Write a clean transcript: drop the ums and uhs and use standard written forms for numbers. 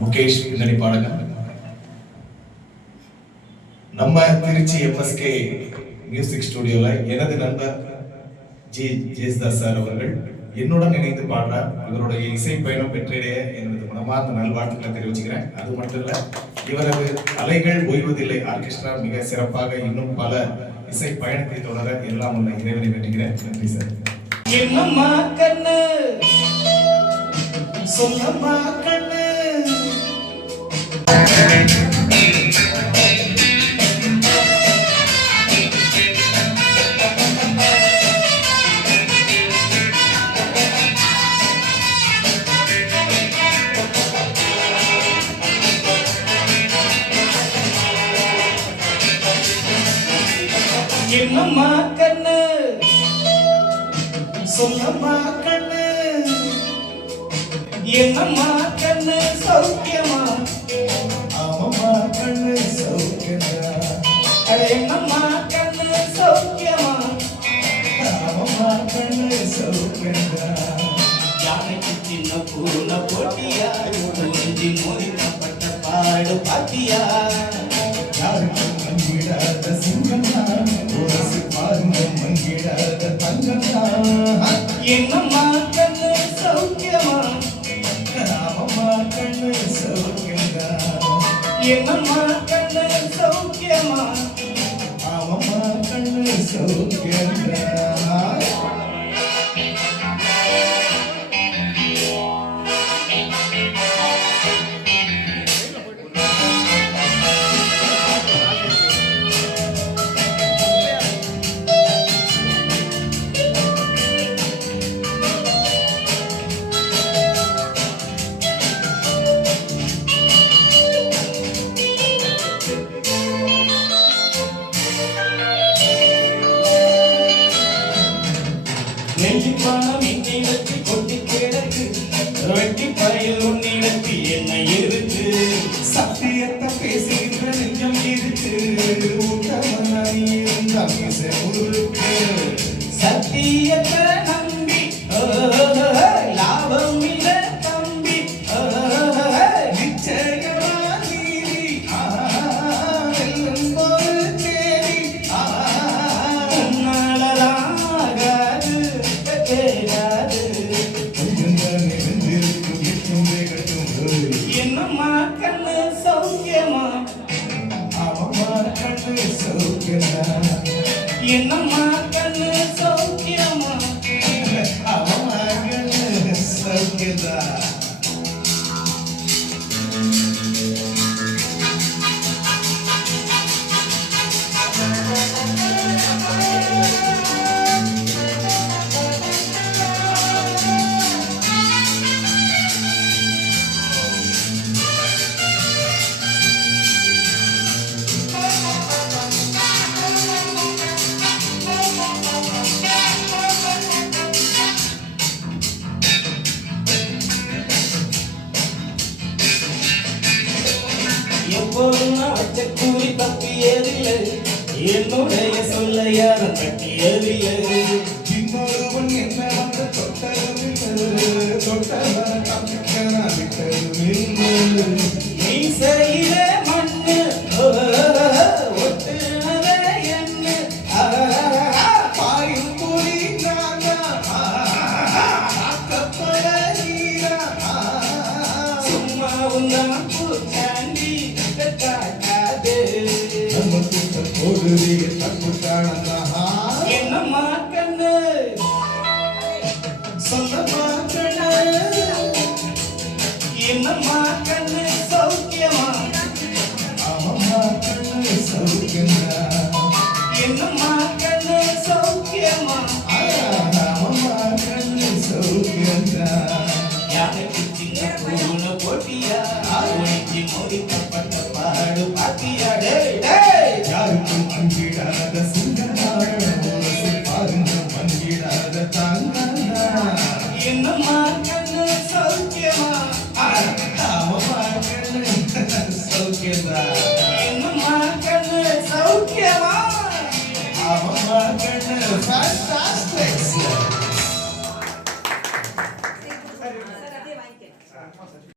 முகேஷ் பின்னணி பாடகர். நம்ம திருச்சி எம்எஸ்கே மியூசிக் ஸ்டுடியோல எனது நண்பர் ஜேசுதாஸ் சார் அவர்கள் என்னுடன் இணைந்து பாடுறார். இவருடைய இசை பயணம் பெற்றிடைய எனது மனமார்ந்த நல்வாழ்த்துக்களை தெரிவிச்சுக்கிறேன். அது மட்டும் இல்ல, இவரது அலைகள் ஓய்வதில்லை ஆர்கெஸ்ட்ரா மிக சிறப்பாக இன்னும் பல இசை பயணத்தை தொடர எல்லாம் உள்ள இறைவனை வேண்டுகிறேன். நன்றி சார். என்னம்மா கண்ணு சொல்லம்மா கண்ணு என்னம்மா கண்ணு சொல்லம்மா கண்ணு என்னம்மா கண்ணு சௌக்கியமா ஆமம்மா கண்ணு சௌக்கியமா என்னம்மா கண்ணு சௌக்கியமா ஆமம்மா கண்ணு சௌக்கியமா யானைக்கு சின்ன பூனை போட்டியா மூஞ்சி மோதிக்கப்பட்ட பாடு பாத்தியா யாருக்கும் மங்கிடாத சிங்கம்னா ஓசி பாருங்க மங்கிடாத தங்கம்னா என்னம்மா கண்ணு சௌக்கியமா ஆமம்மா கண்ணு சௌக்கியமா என்னம்மா கண்ணு சௌக்கியமா ஆமம்மா கண்ணு சௌக்கியமா நெஞ்சிப்பானம் என்னிடத்து கொட்டி கிடக்கு வெட்டி பயல் உன்னிடத்து என்ன இருக்கு சத்தியத்தை பேசுகின்ற நெஞ்சம் இருக்கு ஊட்டமனாய் இருந்தால் இருக்கு சத்தியத்தை நம்பி லாபம் இல்ல தம்பி நிச்சயமா நீதி வெல்லும் போது தேடி என்னம்மா கண்ணு சௌக்கியமா ஆமம்மா கண்ணு சௌக்கியமா என்னம்மா கண்ணு சௌக்கியமா ஆமம்மா கண்ணு சௌக்கியமா எப்போதும் அச்சக்கூறி தப்பியதில்லை என்னுடைய சொல்ல யாரும் கட்டியதில்லை இன்னொருவன் என்ன வந்து தொட்டதுமில்லை தொட்டவன் தப்பிக்கவில்லை நீ செய்த மண்ணு ஒட்டுனதே என்ன பாயும் புலி நாக்கப்பட நீரா சும்மா உந்தான் பூச்சாண்டி என்னம்மா கண்ணு சொல்லம்மா கண்ணு என்னம்மா கண்ணு சௌக்கியமா ஆமம்மா கண்ணு சௌக்கியமா என்னம்மா கண்ணு சௌக்கியமா ஆமம்மா கண்ணு சௌக்கியமா யாருக்கு சின்ன பூனை போட்டியா ஒழிஞ்சி மோதிக்கப்பட்ட பாடு பாத்தியா யாருக்கும் மங்கிடாத சிங்கம்னா ஓசி பாருங்க மங்கிடாத தங்கம்னா என்னம்மா கண்ணு சௌக்கியமா ஆமம்மா கண்ணு சௌக்கியமா என்னம்மா கண்ணு சௌக்கியமா ஆமம்மா கண்ணு ஃபேண்டாஸ்டிக். ஆத்மா சக்தி